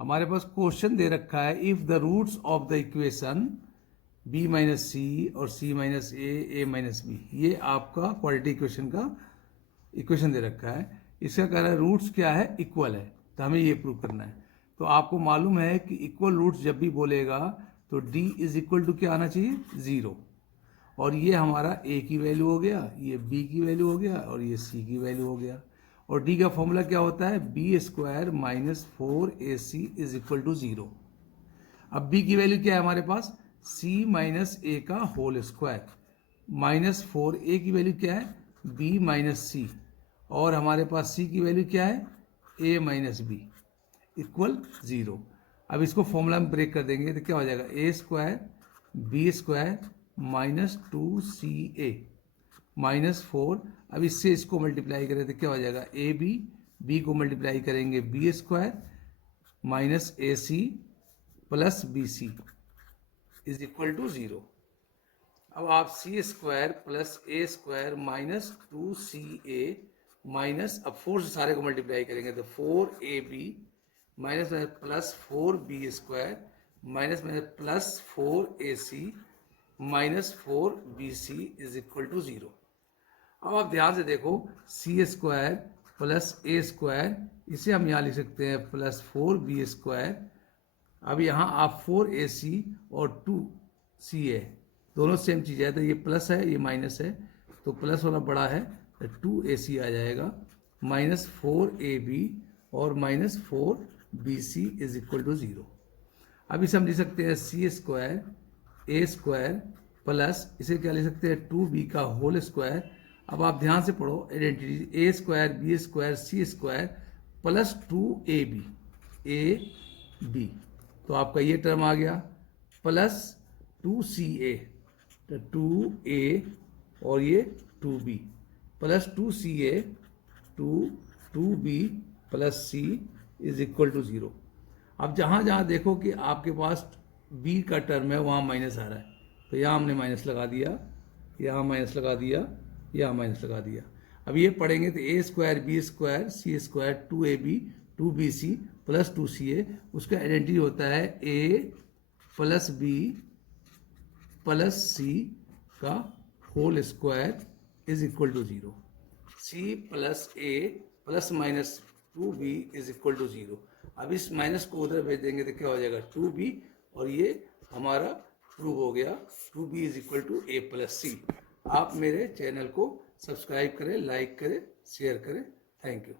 हमारे पास क्वेश्चन दे रखा है if the roots of the equation b minus C और c minus A minus B, ये आपका क्वाड्रेटिक इक्वेशन का इक्वेशन दे रखा है। इसका कह रहा है रूट्स क्या है, इक्वल है, तो हमें ये प्रूव करना है। तो आपको मालूम है कि इक्वल रूट्स जब भी बोलेगा तो d इज इक्वल टू क्या आना चाहिए, 0। और ये हमारा a की वैल्यू हो गया, ये b की वैल्यू हो गया और ये c की वैल्यू हो गया। और d का फॉर्मूला क्या होता है, B square minus 4ac is equal to 0। अब b की वैल्यू क्या है हमारे पास, c माइनस ए का होल स्क्वायर माइनस 4a की वैल्यू क्या है, b माइनस सी, और हमारे पास c की वैल्यू क्या है, a माइनस बी इक्वल 0। अब इसको फॉर्मूला में ब्रेक कर देंगे तो क्या हो जाएगा, a square B square minus 2ca minus 4। अब इससे इसको मल्टीप्लाई करें तो क्या हो जाएगा, ए बी को मल्टीप्लाई करेंगे B square minus A C plus B C is equal to 0। अब आप C square plus A square minus 2ca minus, अब 4 से सारे को मल्टीप्लाई करेंगे तो 4ab minus plus 4b square minus plus 4ac minus 4bc is equal to 0। अब आप ध्यान से देखो, C square plus A square, इसे हम यहाँ लिख सकते हैं प्लस 4b स्क्वायर। अब यहाँ आप 4ac और 2ca दोनों सेम चीज़ है, तो ये प्लस है ये माइनस है, तो प्लस वाला बड़ा है तो 2ac आ जाएगा माइनस 4ab और minus 4bc is equal to 0। अब इसे हम लिख सकते हैं सी स्क्वायर ए स्क्वायर प्लस, इसे क्या लिख सकते हैं 2b का होल स्क्वायर। अब आप ध्यान से पढ़ो identity, A square B square C square plus 2ab A B, तो आपका ये टर्म आ गया प्लस 2ca तो 2a और ये 2b plus 2ca 2b plus c is equal to 0। अब जहाँ जहाँ देखो कि आपके पास b का टर्म है वहाँ माइनस आ रहा है, तो यहाँ हमने माइनस लगा दिया, यहाँ माइनस लगा दिया, यहाँ माइनस लगा दिया। अब ये पढ़ेंगे तो A square B square C square 2ab 2bc plus 2ca, उसका आइडेंटिटी होता है a plus B plus C का whole square is equal to 0। C plus A plus minus 2b is equal to 0। अब इस माइनस को उधर भेज देंगे तो क्या हो जाएगा 2b, और ये हमारा प्रूव हो गया 2b is equal to a plus C. आप मेरे चैनल को सब्सक्राइब करें, लाइक करें, शेयर करें। Thank you.